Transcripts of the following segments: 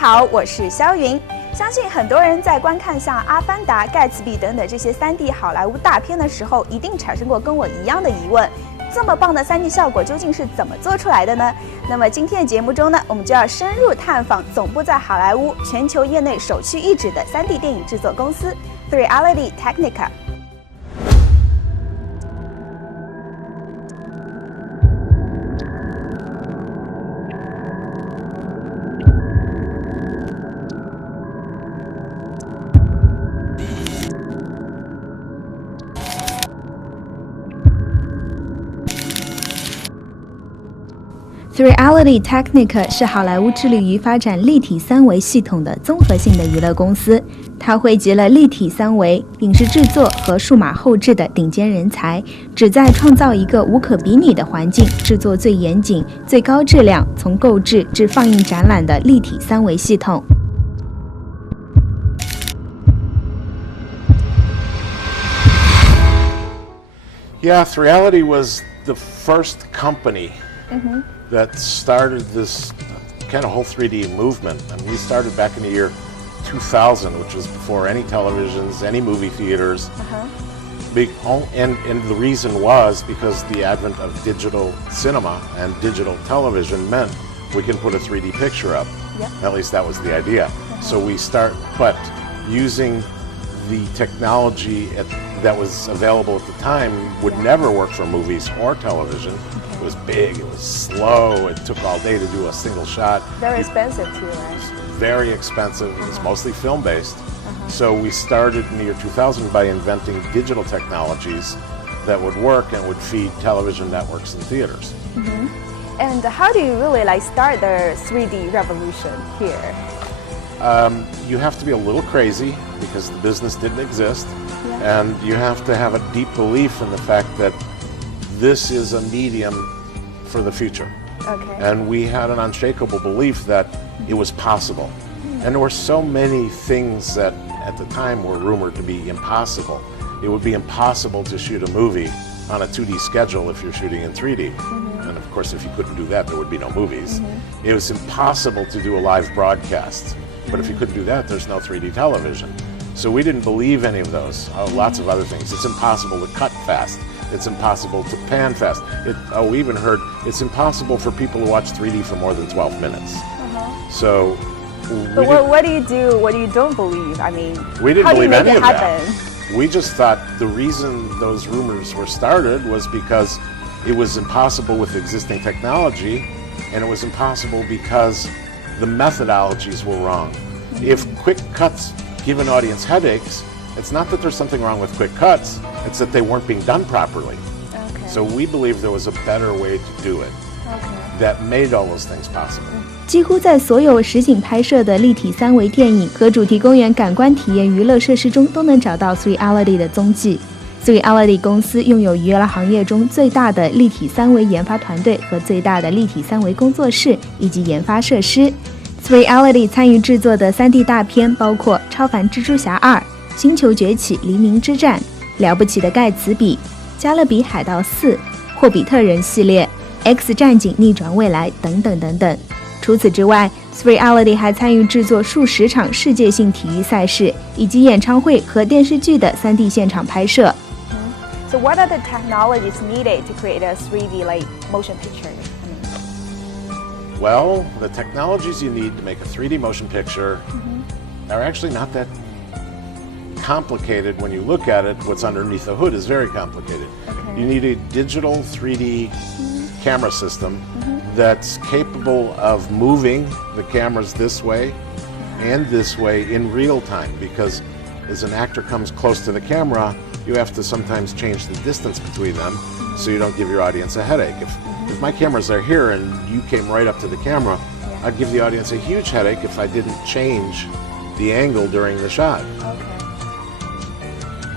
好，我是肖云。相信很多人在观看像《阿凡达》《盖茨比》等等这些3D 好莱坞大片的时候，一定产生过跟我一样的疑问：这么棒的3D 效果究竟是怎么做出来的呢？那么今天的节目中呢，我们就要深入探访总部在好莱坞、全球业内首屈一指的3D 电影制作公司 Ality Technica。Ality Technica 是好莱坞致力于发展立体三维系统的综合性的娱乐公司，它汇集了立体三维、影视制作和数码后制的顶尖人才，旨在创造一个无可比拟的环境，制作最严谨、最高质量，从购置至放映展览的立体三维系统。Yeah, Ality was the first company that started this kind of whole 3D movement. And we started back in the year 2000, which was before any televisions, any movie theaters. And the reason was because the advent of digital cinema and digital television meant we can put a 3D picture up. Yep. At least that was the idea. So we but using the technology that was available at the time would never work for movies or television. It was big, it was slow, it took all day to do a single shot. Very expensive too, right? Very expensive, it was mostly film-based. So we started in the year 2000 by inventing digital technologies that would work and would feed television networks and theaters. And how do you really start the 3D revolution here? You have to be a little crazy because the business didn't exist, and you have to have a deep belief in the fact that this is a medium for the future. Okay. And we had an unshakable belief that it was possible. And there were so many things that at the time were rumored to be impossible. It would be impossible to shoot a movie on a 2D schedule if you're shooting in 3D. And of course, if you couldn't do that, there would be no movies. It was impossible to do a live broadcast. But if you couldn't do that, there's no 3D television. So we didn't believe any of those. Lots of other things. It's impossible to cut fast. It's impossible to pan fast. We even heard it's impossible for people to watch 3D for more than 12 minutes. So, but what do you do? What do you don't believe? I mean, we didn't how do you believe make any it of happen? that. We just thought the reason those rumors were started was because it was impossible with existing technology, and it was impossible because the methodologies were wrong. If quick cuts give an audience headaches, it's not that there's something wrong with quick cuts, it's that they weren't being done properly. Okay. So we believe there was a better way to do it that made all those things possible. 几乎在所有实景拍摄的立体三维电影和主题公园感官体验娱乐设施中都能找到 Ality 的踪迹。Ality 公司拥有娱乐行业中最大的立体三维研发团队和最大的立体三维工作室以及研发设施。Ality 参与制作的3D 大片包括《超凡蜘蛛侠2》、《星球崛起：黎明之战》、《了不起的盖茨比》、《加勒比海盗4》、《霍比特人》系列、《X 战警：逆转未来》等等等等。除此之外 Ality 还参与制作数十场世界性体育赛事以及演唱会和电视剧的3D 现场拍摄。So what are the technologies needed to create a 3D motion picture? Well, the technologies you need to make a 3D motion picture are actually not that complicated when you look at it. What's underneath the hood is very complicated. You need a digital 3D camera system that's capable of moving the cameras this way and this way in real time, because as an actor comes close to the camera, you have to sometimes change the distance between them so you don't give your audience a headache. If my cameras are here and you came right up to the camera, I'd give the audience a huge headache if I didn't change the angle during the shot.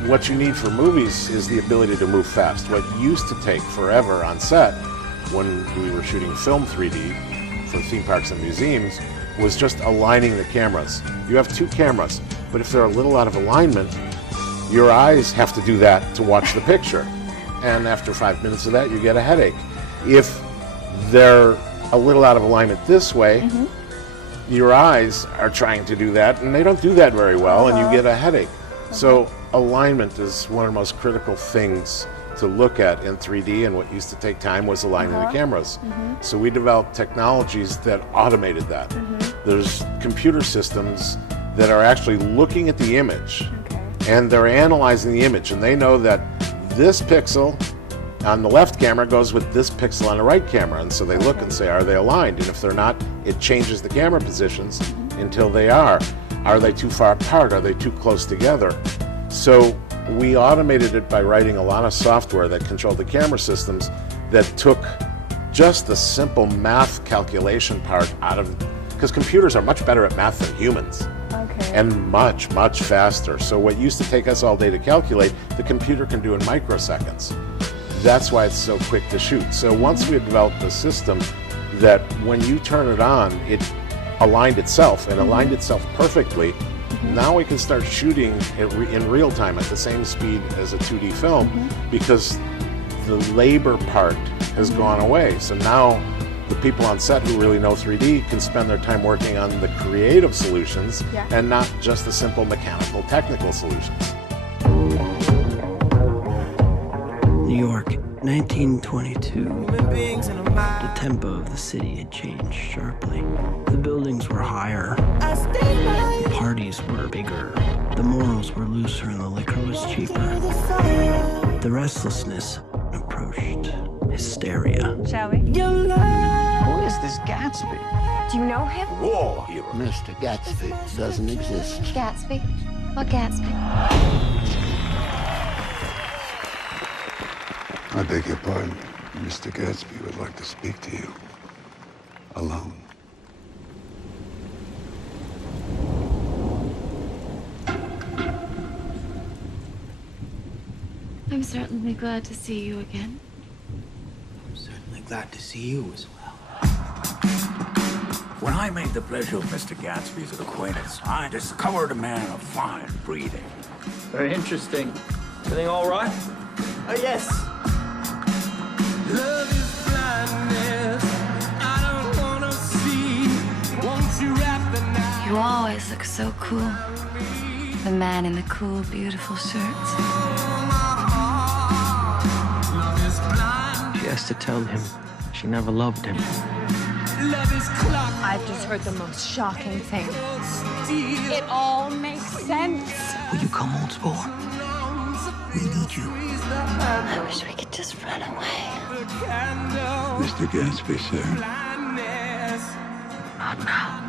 What you need for movies is the ability to move fast. What used to take forever on set when we were shooting film 3D for theme parks and museums was just aligning the cameras. You have two cameras, but if they're a little out of alignment, your eyes have to do that to watch the picture. And after 5 minutes of that, you get a headache. If they're a little out of alignment this way, your eyes are trying to do that, and they don't do that very well, and you get a headache. So alignment is one of the most critical things to look at in 3D, and what used to take time was aligning the cameras. So we developed technologies that automated that. There's computer systems that are actually looking at the image, and they're analyzing the image, and they know that this pixel on the left camera goes with this pixel on the right camera, and so they look and say, are they aligned? And if they're not, it changes the camera positions until they are. Are they too far apart? Are they too close together? So we automated it by writing a lot of software that controlled the camera systems that took just the simple math calculation part out of, because computers are much better at math than humans. And much, much faster. So what used to take us all day to calculate, the computer can do in microseconds. That's why it's so quick to shoot. So once we had developed a system that when you turn it on, it aligned itself and aligned itself perfectly, now we can start shooting in real time at the same speed as a 2D film because the labor part has gone away. So now the people on set who really know 3D can spend their time working on the creative solutions and not just the simple mechanical, technical solutions. New York, 1922. The tempo of the city had changed sharply. The buildings were higher. The parties were bigger. The morals were looser and the liquor was cheaper. The restlessness approached hysteria. Shall we? Who is this Gatsby? Do you know him? War hero. Mr. Gatsby doesn't exist. Gatsby? What Gatsby? I beg your pardon. Mr. Gatsby would like to speak to you. Alone. I'm certainly glad to see you again. I'm certainly glad to see you as well. When I made the pleasure of Mr. Gatsby's acquaintance, I discovered a man of fine breeding. Very interesting. Everything all right? Oh, yes. Love is blindness. I don't wanna see. Won't you wrap the night? You always look so cool. The man in the cool, beautiful shirt. She has to tell him she never loved him. I've just heard the most shocking thing. It all makes sense. Will you come, old sport? We need you. I wish we could just run away. Mr. Gatsby, sir. Not now.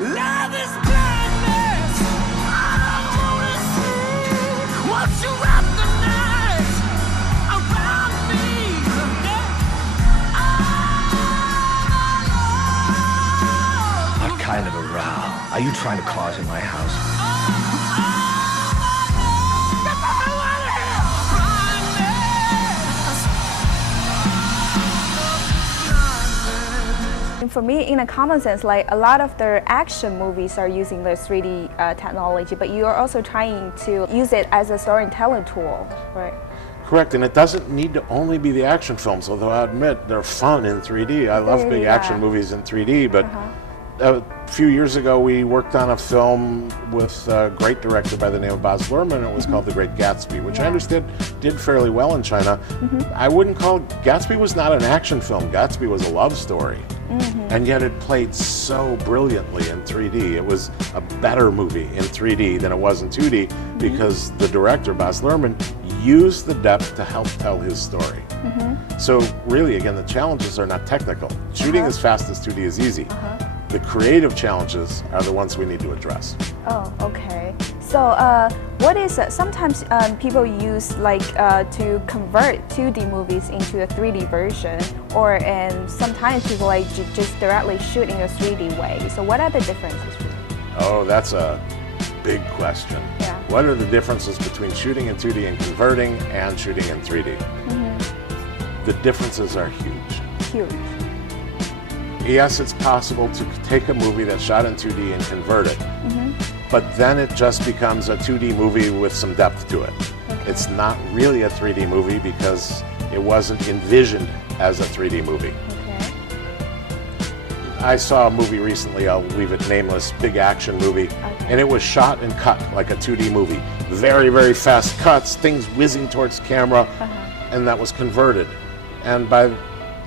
Love is blindness. I don't wanna see. Won't you wrap the night around me? What kind of a row are you trying to cause in my house? For me, in a common sense, like a lot of the action movies are using the 3D technology, but you are also trying to use it as a storytelling tool, right? Correct, and it doesn't need to only be the action films, although I admit they're fun in 3D. I love big action movies in 3D, but a few years ago we worked on a film with a great director by the name of Baz Luhrmann. It was called The Great Gatsby, which I understood did fairly well in China. I wouldn't call it, Gatsby was not an action film. Gatsby was a love story. And yet it played so brilliantly in 3D. It was a better movie in 3D than it was in 2D because the director, Baz Luhrmann, used the depth to help tell his story. So really, again, the challenges are not technical. Shooting as fast as 2D is easy. The creative challenges are the ones we need to address. Oh, okay. So what is sometimes people use like to convert 2D movies into a 3D version, or and sometimes people like just directly shoot in a 3D way. So what are the differences? Oh, that's a big question. What are the differences between shooting in 2D and converting and shooting in 3D? The differences are huge. Huge. Yes, it's possible to take a movie that's shot in 2D and convert it, but then it just becomes a 2D movie with some depth to it. It's not really a 3D movie because it wasn't envisioned as a 3D movie. I saw a movie recently, I'll leave it nameless, big action movie, and it was shot and cut like a 2D movie. Very, very fast cuts, things whizzing towards camera, and that was converted. And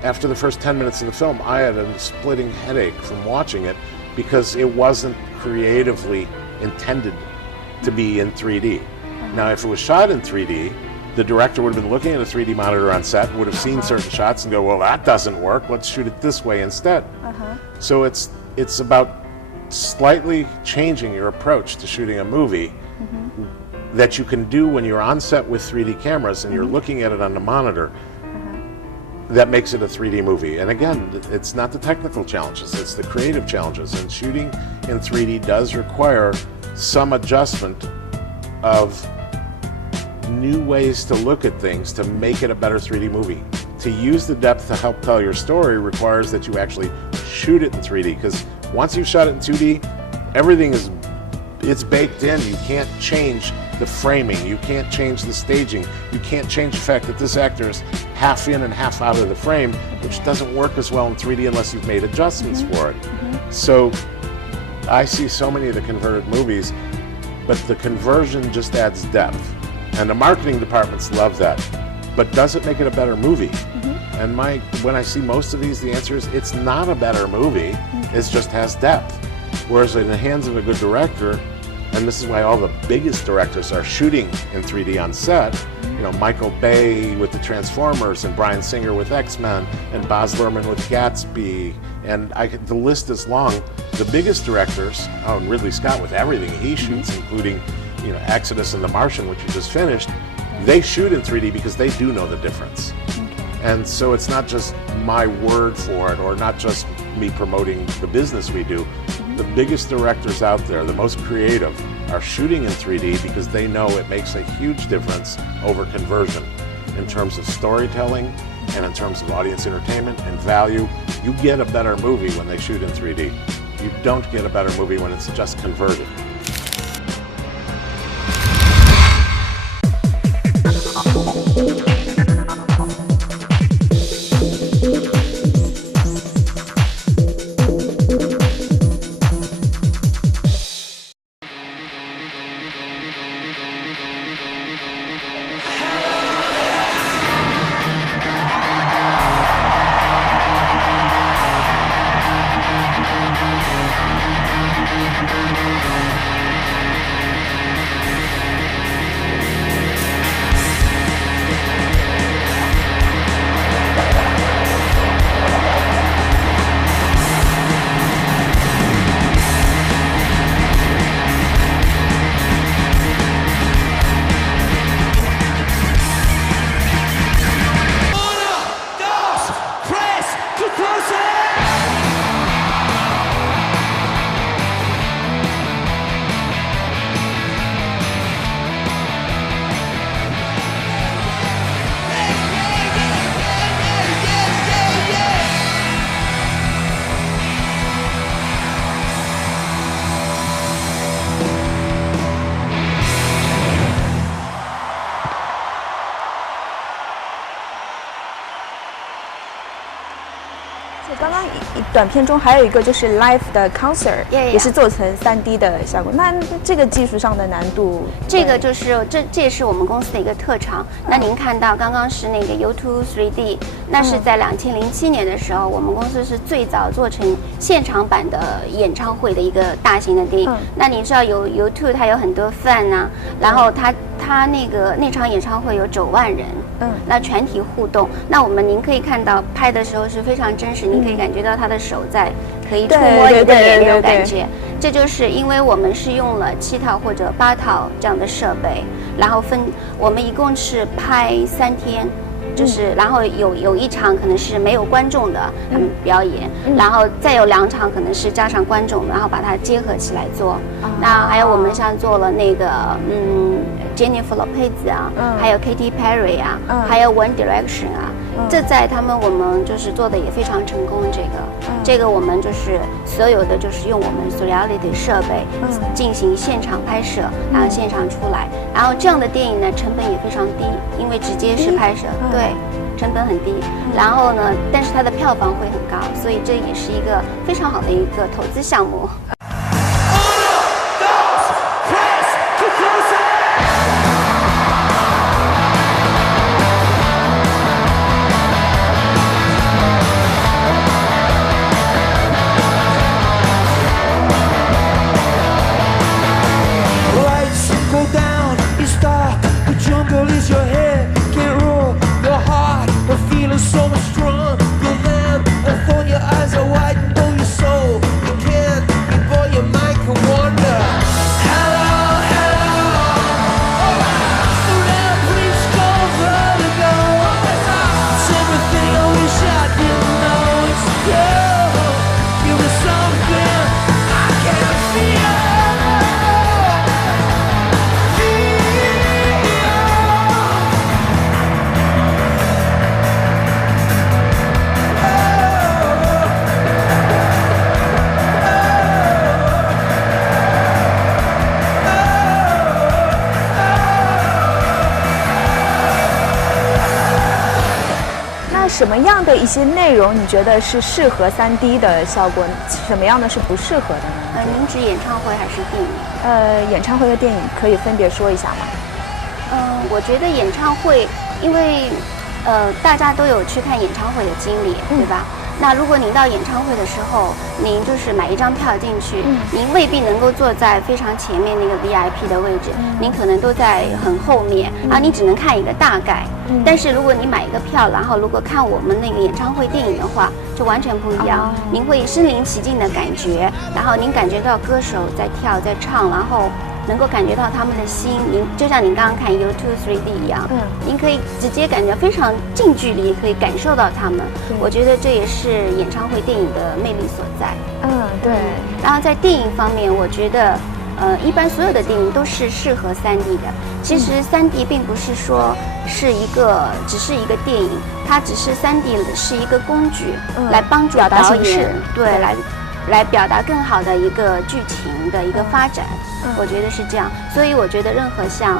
after the first 10 minutes of the film, I had a splitting headache from watching it because it wasn't creatively intended to be in 3D. Now, if it was shot in 3D, the director would have been looking at a 3D monitor on set, would have seen certain shots and go, well, that doesn't work, let's shoot it this way instead. So it's about slightly changing your approach to shooting a movie that you can do when you're on set with 3D cameras and you're looking at it on the monitor. That makes it a 3D movie. And again, it's not the technical challenges, it's the creative challenges. And shooting in 3D does require some adjustment of new ways to look at things to make it a better 3D movie. To use the depth to help tell your story requires that you actually shoot it in 3D, because once you've shot it in 2D, everything it's baked in. You can't change the framing, you can't change the staging, you can't change the fact that this actor is half in and half out of the frame, which doesn't work as well in 3D unless you've made adjustments for it. So I see so many of the converted movies, but the conversion just adds depth. And the marketing departments love that. But does it make it a better movie? And when I see most of these, the answer is it's not a better movie, it just has depth. Whereas in the hands of a good director, and this is why all the biggest directors are shooting in 3D on set, you know, Michael Bay with the Transformers, and Bryan Singer with X-Men, and Baz Luhrmann with Gatsby, and the list is long. The biggest directors, and Ridley Scott with everything he shoots, including, you know, Exodus and The Martian, which you just finished, they shoot in 3D because they do know the difference. And so it's not just my word for it, or not just me promoting the business we do. The biggest directors out there, the most creative, are shooting in 3D because they know it makes a huge difference over conversion in terms of storytelling and in terms of audience entertainment and value. You get a better movie when they shoot in 3D. You don't get a better movie when it's just converted.刚刚短片中还有一个就是 live 的 concert， 也是做成3D 的效果。那这个技术上的难度，这个就是这也是我们公司的一个特长。那您看到刚刚是那个 U2 3D， 那是在2007年的时候，我们公司是最早做成现场版的演唱会的一个大型的电影。那你知道有 U2 它有很多 fan 啊，然后它那场演唱会有9万人，那全体互动。那您可以看到拍的时候是非常真实，你可以感觉到他的手在可以触摸你的脸那种感觉。这就是因为我们是用了7套或者8套这样的设备，然后我们一共是拍3天。就是然后有一场可能是没有观众的他们表演，然后再有2场可能是加上观众，然后把它结合起来做。那还有我们像做了那个Jennifer Lopez 啊，还有 Katy Perry 啊，还有 One Direction 啊，这在我们就是做的也非常成功。这个我们就是所有的就是用我们 Ality 设备进行现场拍摄，然后现场出来，然后这样的电影呢成本也非常低，因为直接是拍摄。对。成本很低，然后呢，但是它的票房会很高，所以这也是一个非常好的一个投资项目。什么样的一些内容你觉得是适合3D 的效果？什么样的是不适合的呢？您指演唱会还是电影？演唱会和电影可以分别说一下吗？我觉得演唱会，因为大家都有去看演唱会的经历，对吧？那如果您到演唱会的时候，您就是买一张票进去，您未必能够坐在非常前面那个 VIP 的位置，您可能都在很后面啊，你只能看一个大概。但是如果你买一个票，然后如果看我们那个演唱会电影的话，就完全不一样，您会身临其境的感觉，然后您感觉到歌手在跳在唱，然后能够感觉到他们的心，您就像您刚刚看 YouTube 3D 一样，您可以直接感觉非常近距离可以感受到他们。我觉得这也是演唱会电影的魅力所在。对。然后在电影方面，我觉得一般所有的电影都是适合3D 的。其实3D 并不是说是只是一个电影，它只是3D 是一个工具，来帮助导演来表达更好的一个剧情的一个发展。我觉得是这样，所以我觉得任何像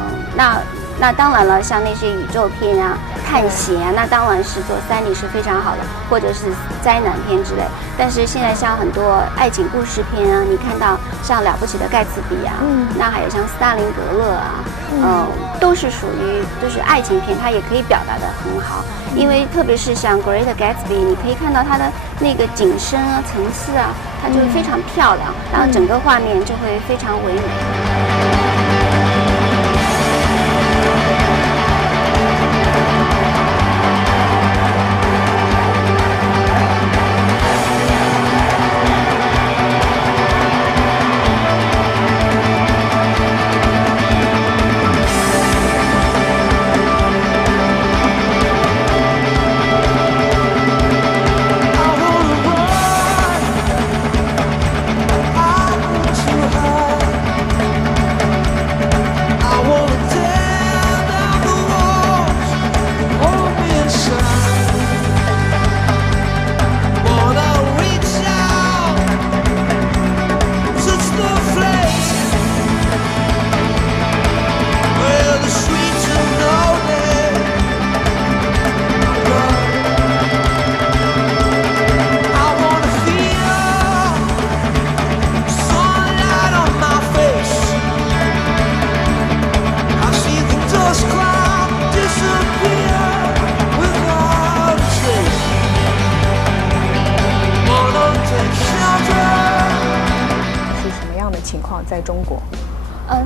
那当然了，像那些宇宙片啊、探险啊，那当然是做3D 是非常好的，或者是灾难片之类。但是现在像很多爱情故事片啊，你看到像《了不起的盖茨比》啊，那还有像《斯大林格勒》啊，都是属于就是爱情片，它也可以表达得很好。因为特别是像《Great Gatsby》，你可以看到它的那个景深啊、层次啊，它就会非常漂亮，然后整个画面就会非常唯美。在中国？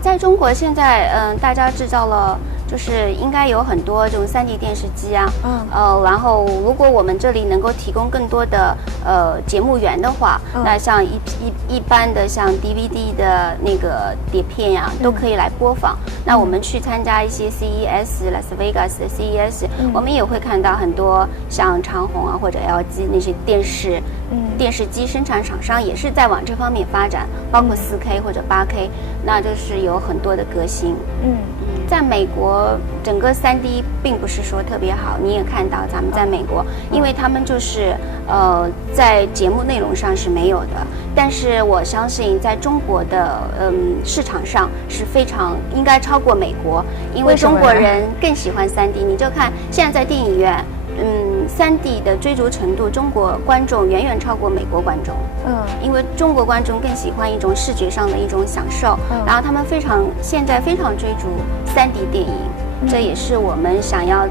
在中国现在大家制造了，就是应该有很多这种3D 电视机啊，然后如果我们这里能够提供更多的节目源的话，那像一般的像 DVD 的那个碟片呀，都可以来播放。那我们去参加一些 CES 拉斯维加斯的 CES，我们也会看到很多像长虹啊或者 LG 那些电视机生产厂商也是在往这方面发展，包括4K 或者8K，那就是有很多的革新。在美国整个3D 并不是说特别好，你也看到咱们在美国，因为他们就是在节目内容上是没有的，但是我相信在中国的市场上是非常应该超过美国，因为中国人更喜欢3D。你就看现在在电影院 3D 的追逐程度，中国观众远远超过美国观众。因为中国观众更喜欢一种视觉上的一种享受，然后他们现在非常追逐3D 电影，这也是我们想要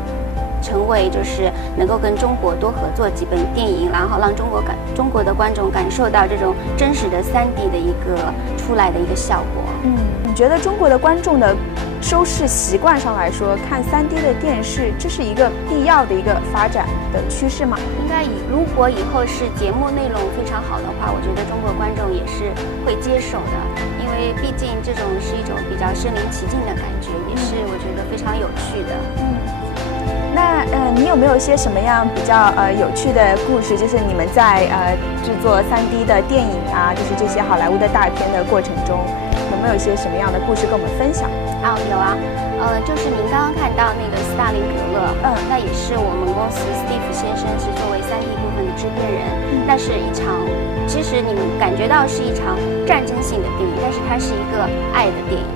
成为，就是能够跟中国多合作几本电影，然后让中国的观众感受到这种真实的3D 的一个出来的一个效果。你觉得中国的观众的收视习惯上来说，看3D 的电视，这是一个必要的一个发展的趋势吗？应该如果以后是节目内容非常好的话，我觉得中国观众也是会接受的，因为毕竟这种是一种比较身临其境的感觉，也是我觉得非常有趣的。那你有没有一些什么样比较有趣的故事？就是你们在制作3D 的电影啊，就是这些好莱坞的大片的过程中，有没有一些什么样的故事跟我们分享？有啊，就是您刚刚看到那个斯大林格勒，那也是我们公司 Steve 先生是作为3D 部分的制片人，那是一场，其实你们感觉到是一场战争性的电影，但是它是一个爱的电影。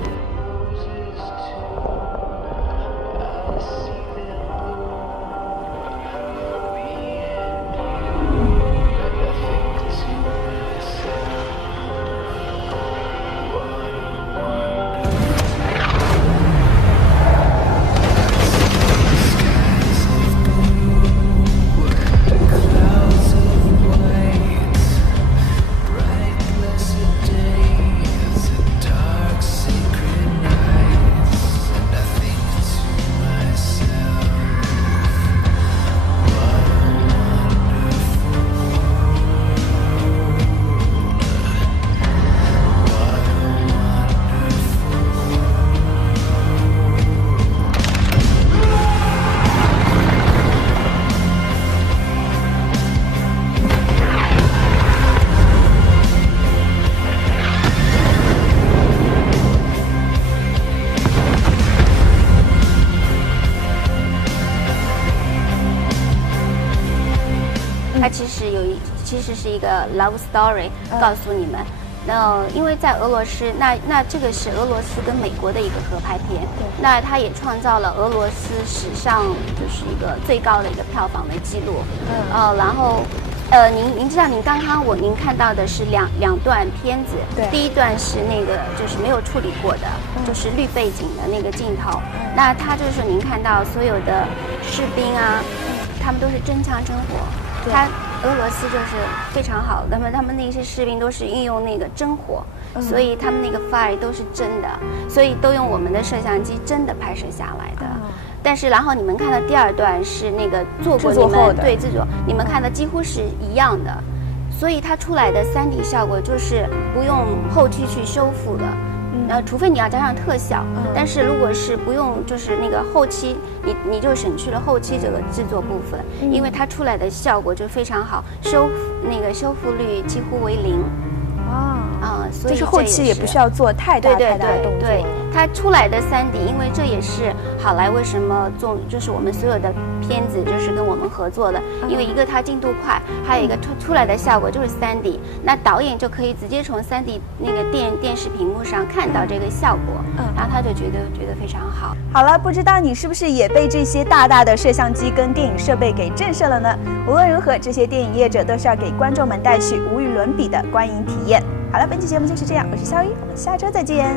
它其实是一个 love story， 告诉你们。因为在俄罗斯，那这个是俄罗斯跟美国的一个合拍片，那它也创造了俄罗斯史上就是一个最高的一个票房的记录。然后您知道，您看到的是两段片子，第一段是那个就是没有处理过的，就是绿背景的那个镜头，那它就是您看到所有的士兵啊，他们都是真枪真火。俄罗斯就是非常好，他们那些士兵都是运用那个真火，所以他们那个 fire 都是真的，所以都用我们的摄像机真的拍摄下来的。但是然后你们看的第二段是那个做过制作，你们看的几乎是一样的，所以它出来的3D 效果就是不用后期去修复的。除非你要加上特效，但是如果是不用，就是那个后期，你就省去了后期这个制作部分，因为它出来的效果就非常好，修复率几乎为0。所以就是后期也不需要做太大的动作。对，它出来的3D，因为这也是好莱坞为什么就是我们所有的片子就是跟我们合作的，因为一个它进度快，还有一个出来的效果就是 3D， 那导演就可以直接从3D 那个电视屏幕上看到这个效果，然后他就觉得非常好。好了，不知道你是不是也被这些大大的摄像机跟电影设备给震慑了呢？无论如何，这些电影业者都是要给观众们带去无与伦比的观影体验。好了，本期节目就是这样，我是肖一，我们下周再见。